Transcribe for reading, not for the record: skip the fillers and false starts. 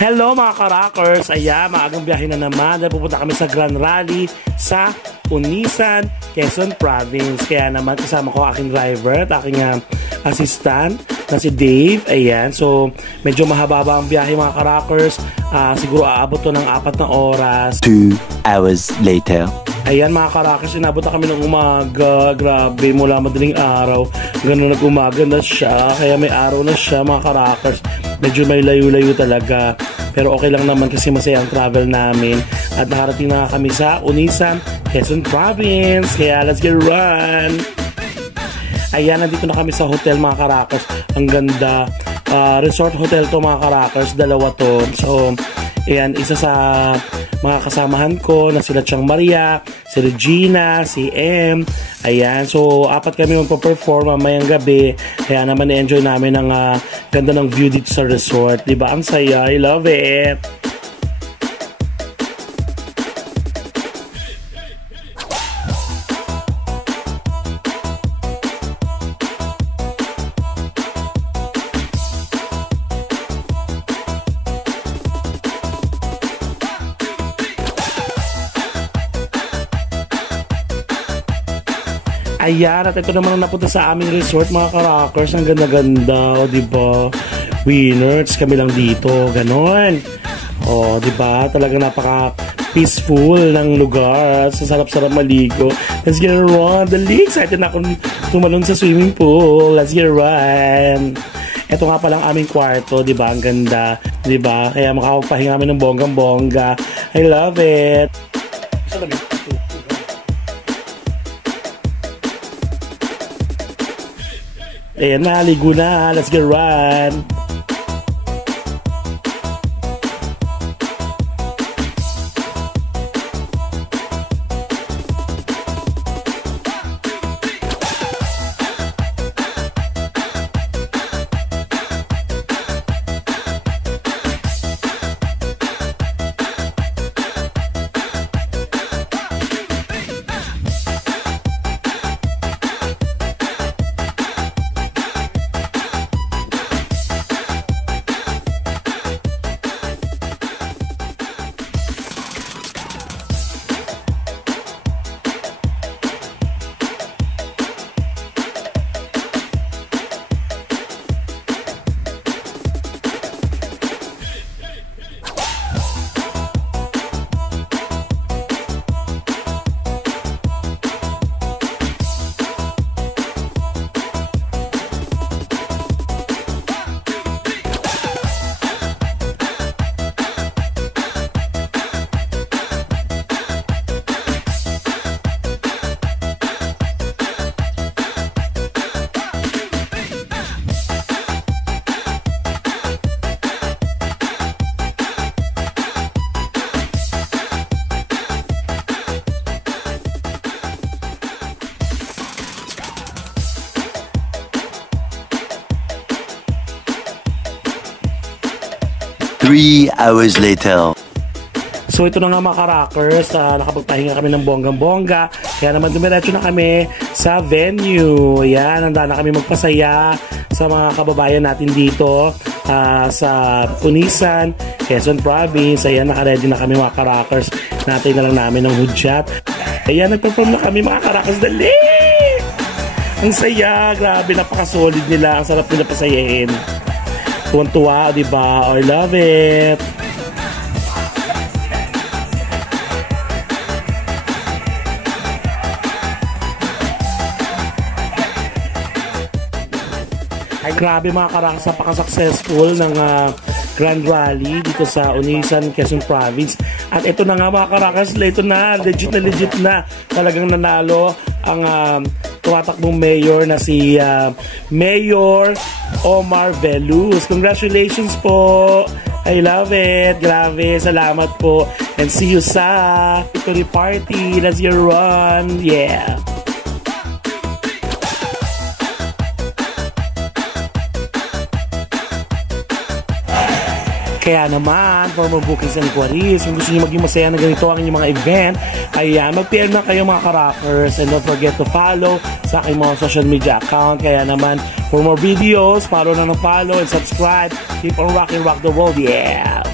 Hello mga ka-rockers! Ayan, maagang biyahe na naman. Pupunta kami sa Grand Rally sa Unisan, Quezon Province. Kaya naman kasama ko aking driver at aking assistant na si Dave. Ayan, so medyo mahaba ang biyahe mga ka-rockers. Siguro aabot to ng 4 na oras. 2 hours later. Ayan mga ka-rockers, inabot na kami ng umaga. Grabe, mula madaling araw. Ganun nag-umaga na siya. Kaya may araw na siya mga ka-rockers. Medyo may layo-layo talaga. Pero okay lang naman kasi masaya ang travel namin. At nakarating na kami sa Unisan, Quezon Province. Kaya let's get run! Ayan, nandito na kami sa hotel mga ka-rockers. Ang ganda. Resort hotel to mga ka-rockers. Dalawa to. So, ayan, isa sa mga kasamahan ko na sila Chang Maria, si Regina, si M. Ayan, so 4 kami magpa-perform mamayang gabi. Kaya naman na-enjoy namin ang ganda ng view dito sa resort. Diba? Ang saya. I love it. Ayan, at ito naman ang napunta sa aming resort mga ka-rockers. Ang ganda-ganda, o diba? Winners, kami lang dito. Ganon. O, diba? Talagang napaka-peaceful ng lugar. Sa sarap-sarap maligo. Let's get a run. Dali, excited na akong tumalon sa swimming pool. Let's get a run. Ito nga palang aming kwarto, diba? Ang ganda. Diba? Kaya makakapagpahinga kami ng bonggang-bongga. I love it. Ayan na, ligo na. Let's get run. Three hours later. So ito na nga mga ka-rockers, nakapagpahinga kami ng bonggang-bongga. Kaya naman dumiretso na kami sa venue. Ayan, handa na kami magpasaya sa mga kababayan natin dito sa Unisan, Quezon Province. Ayan, nakaready na kami mga ka-rockers. Natay na lang namin ng hudyat. Ayan, nag-perform na kami mga ka-rockers. Dali! Ang saya, grabe, napaka-solid nila. Ang sarap nila pasayahin. Tuwan-tuwa, diba? I love it. Ay, grabe mga ka-rockers, napaka-successful ng Grand Rally dito sa Unisan, Quezon Province. At ito na nga mga ka-rockers, ito na, legit na. Talagang nanalo ang tumatakbong mayor na si Mayor Omar Veluz. Congratulations po! I love it! Grabe! Salamat po! And see you sa victory party! Let's get run! Yeah! Kaya naman, for more bookings and inquiries, kung gusto nyo maging masaya na ganito ang inyong mga event, ayan, mag-PM na kayo mga ka-rockers. And don't forget to follow sa aking mga social media account. Kaya naman, for more videos, follow na ng follow and subscribe. Keep on rocking, rock the world, yeah!